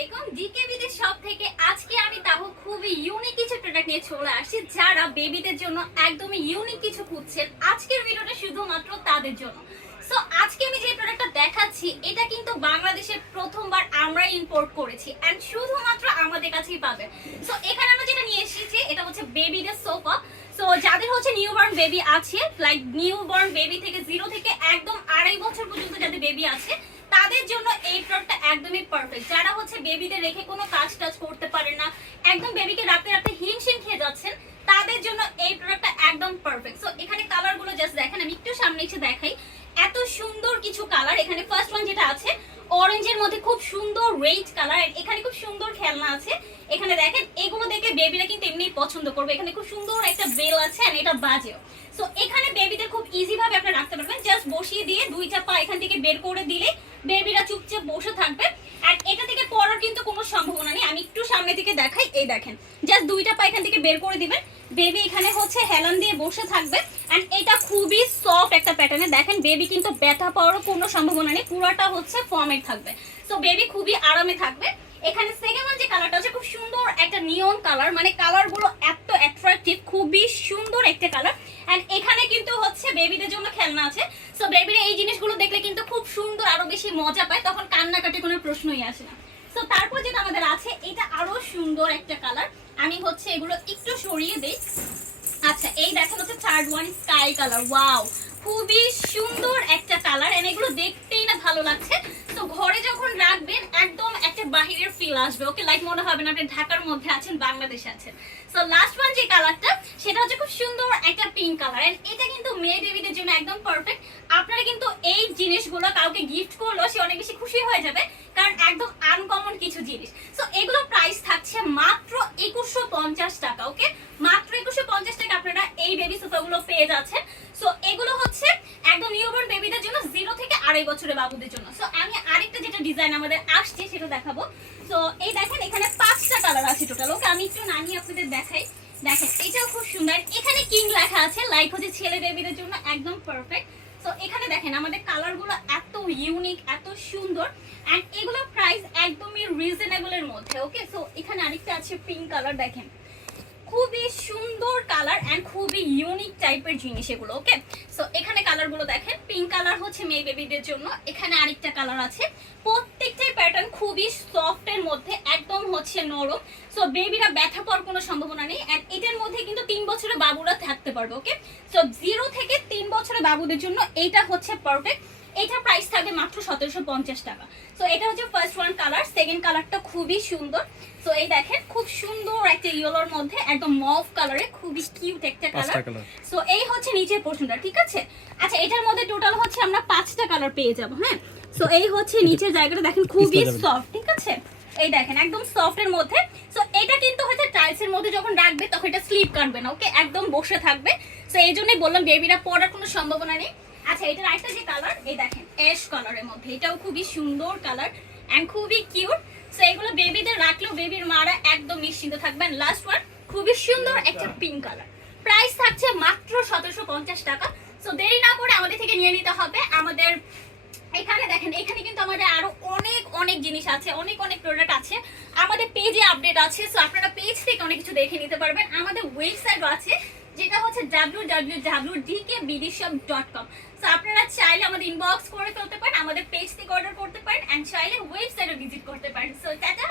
আলাইকুম। ডিকে বিদের সব থেকে আজকে আমি খুবই ইউনিক কিছু প্রোডাক্ট নিয়ে চলে আসছি, যারা বেবিদের জন্য একদমই ইউনিক কিছু খুঁজছেন আজকের ভিডিওটা শুধুমাত্র তাদের জন্য। সো আজকে আমি যে প্রোডাক্টটা দেখাচ্ছি, এটা কিন্তু বাংলাদেশে প্রথমবার আমরা ইম্পোর্ট করেছি এন্ড শুধুমাত্র আমাদের কাছেই পাবেন। সো এখানে আমরা যেটা নিয়ে এসেছি, এটা হচ্ছে বেবিদের সোফা সো যাদের হচ্ছে নিউবর্ন বেবি আছে লাইক নিউবর্ন বেবি থেকে জিরো থেকে একদম আড়াই বছর পর্যন্ত যাদের বেবি আছে তাদের জন্য এই প্রোডাক্টটা একদমই পারফেক্ট যারা হচ্ছে বেবিতে রেখে কোনো কাজ টাজ করতে পারে না, একদম বেবিকে রাতে রাখতে হিমশিম খেয়ে যাচ্ছেন, তাদের জন্য এই প্রোডাক্টটা একদম পারফেক্ট সো এখানে কালারগুলো জাস্ট দেখেন, আমি একটু সামনে এসে দেখাই। এত সুন্দর কিছু কালার এখানে ফার্স্ট ওয়ান যেটা আছে অরেঞ্জের মধ্যে খুব সুন্দর রেড কালার এখানে খুব সুন্দর খেলনা আছে। এখানে দেখেন, এগুলো দেখে বেবিরা কিন্তু এমনি পছন্দ করবে। এখানে খুব সুন্দর একটা বেল আছে আর এটা বাজেও। সো এখানে বেবিদের খুব ইজি ভাবে আপনি রাখতে পারবেন। জাস্ট বসিয়ে দিয়ে দুইটা পা এখান থেকে বের করে দিলে বেবিরা চুপচাপ বসে থাকবে। আর এটা থেকে পড়ার কিন্তু কোনো সম্ভাবনা নেই। আমি একটু সামনে থেকে দেখাই। এই দেখেন জাস্ট দুইটা পা এখান থেকে বের করে দিবেন। বেবি এখানে হচ্ছে হেলান দিয়ে বসে থাকবে। সফট একটা প্যাটার্নে দেখেন বেবি কিন্তু ব্যথা পাওয়ারও কোনো সম্ভাবনা নেই। পুরোটা হচ্ছে ফর্মের থাকবে। সো বেবি খুবই আরামে থাকবে। এখানে সেকেন্ড যে কালারটা আছে খুব সুন্দর একটা নিয়ন কালার মানে কালারগুলো এত অ্যাট্রাকটিভ খুবই সুন্দর একটা কালার এন্ড এখানে কিন্তু হচ্ছে বেবিদের জন্য খেলনা আছে। সো বেবিরা এই জিনিসগুলো দেখলে কিন্তু খুব সুন্দর, আরও বেশি মজা পায়। তখন কান্নাকাটি কোনো প্রশ্নই আসে না। সো তারপর যেটা আমাদের আছে, এটা আরও সুন্দর একটা কালার আমি হচ্ছে এগুলো একটু সরিয়ে দেই। আচ্ছা এই দেখেন হচ্ছে third one sky colour wow খুবই সুন্দর একটা কালার এন্ড এগুলো দেখতেই না ভালো লাগছে। তো ঘরে যখন রাখবেন, একদম একটা বাহিরের ফিল আসবে ওকে লাইক মনে হবে না, আপনি ঢাকার মধ্যে আছেন, বাংলাদেশে আছেন। সো লাস্ট ওয়ান যে কালারটা সেটা হচ্ছে খুব সুন্দর একটা পিঙ্ক কালার এন্ড এটা কিন্তু মেয়ে দেবীদের জন্য একদম পারফেক্ট আপনারা কিন্তু এই জিনিসগুলো কাউকে গিফট করলেও সে অনেক বেশি খুশি হয়ে যাবে, কারণ একদম আনকমন কিছু জিনিস। সো এগুলো প্রাইস থাকছে মাত্র একুশশো পঞ্চাশ টাকা ওকে মাত্র একুশশো পঞ্চাশ টাকা আপনারা এই বেবি সোফাগুলো পেয়ে যাচ্ছেন সো এগুলো হচ্ছে একদম নিউবর্ন বেবিদের জন্য জিরো থেকে আড়াই বছরের বাবুদের জন্য। সো আমি আরেকটা যেটা ডিজাইন আমাদের আসছে, সেটা দেখাবো। সো এই দেখেন, এখানে পাঁচটা কালার আছে টোটাল ওকে, আমি একটু নামিয়ে আপনাদের দেখাই। দেখেন, এটাও খুব সুন্দর। এখানে কিং লেখা আছে লাইক হচ্ছে ছেলে বেবিদের জন্য, একদম পারফেক্ট সো এখানে দেখেন, আমাদের কালারগুলো এত ইউনিক এত সুন্দর। এন্ড এগুলো প্রাইস একদমই রিজনেবলের মধ্যে ওকে সো এখানে আরেকটা আছে পিঙ্ক কালার দেখেন। খুবই সুন্দর কালার এন্ড খুবই ইউনিক টাইপের জিনিস এগুলো ওকে সো এখানে পিঙ্ক কালার হচ্ছে মেয়ে বেবিদের জন্য। এখানে আরেকটা কালার আছে। প্রত্যেকটাই প্যাটার্ন খুবই সফট এর মধ্যে একদম হচ্ছে নরম। সো বেবিরা ব্যথা পাওয়ার কোনো সম্ভাবনা নেই। এন্ড এটার মধ্যে কিন্তু তিন বছরের বাবুরা থাকতে পারবে ওকে সো জিরো থেকে তিন বছরের বাবুদের জন্য এইটা হচ্ছে পারফেক্ট এটা প্রাইস থাকবে মাত্র সতেরোশো পঞ্চাশ টাকা। সো এটা হচ্ছে ফার্স্ট ওয়ান কালার সেকেন্ড কালারটা খুবই সুন্দর। সো এই দেখেন খুব সুন্দর একটা ইয়েলোর মধ্যে একদম মফ কালারে খুবই কিউট একটা কালার সো এই হচ্ছে নিচের পোর্শনটা ঠিক আছে? আচ্ছা মধ্যে টোটাল হচ্ছে আমরা পাঁচটা কালার পেয়ে যাব হ্যাঁ? সো এই হচ্ছে নিচের জায়গাটা দেখেন খুবই সফট ঠিক আছে? এই দেখেন একদম সফট এর মধ্যে। সো এটা কিন্তু হচ্ছে মধ্যে যখন রাখবে তখন এটা স্লিপ কাটবে না ওকে একদম বসে থাকবে। সো এই জন্যই বললাম বেবিরা পড়ার কোনো সম্ভাবনা নেই। আচ্ছা এটার আরেকটা যে কালার এই দেখেন অ্যাশ কালারের মধ্যে। এটাও খুবই সুন্দর কালার এন্ড খুবই কিউট সো এগুলো বেবিদের রাখলেও বেবির মারা একদম নিশ্চিন্ত থাকবেন লাস্ট ওয়ান খুবই সুন্দর একটা পিঙ্ক কালার প্রাইস থাকছে মাত্র সতেরোশো পঞ্চাশ টাকা। সো দেরি না করে আমাদের থেকে নিয়ে নিতে হবে। আমাদের এখানে দেখেন, এখানে কিন্তু আমাদের আরও অনেক অনেক জিনিস আছে, অনেক অনেক প্রোডাক্ট আছে। আমাদের পেজে আপডেট আছে সো আপনারা পেজ থেকে অনেক কিছু দেখে নিতে পারবেন। আমাদের ওয়েবসাইটও আছে, যেটা হচ্ছে W W W DK BDshop dot com so আপনারা চাইলে আমাদের ইনবক্স করে ফেলতে পারেন, আমাদের পেজ থেকে অর্ডার করতে পারেন অ্যান্ড চাইলে ওয়েবসাইটও ভিজিট করতে পারেন। So tata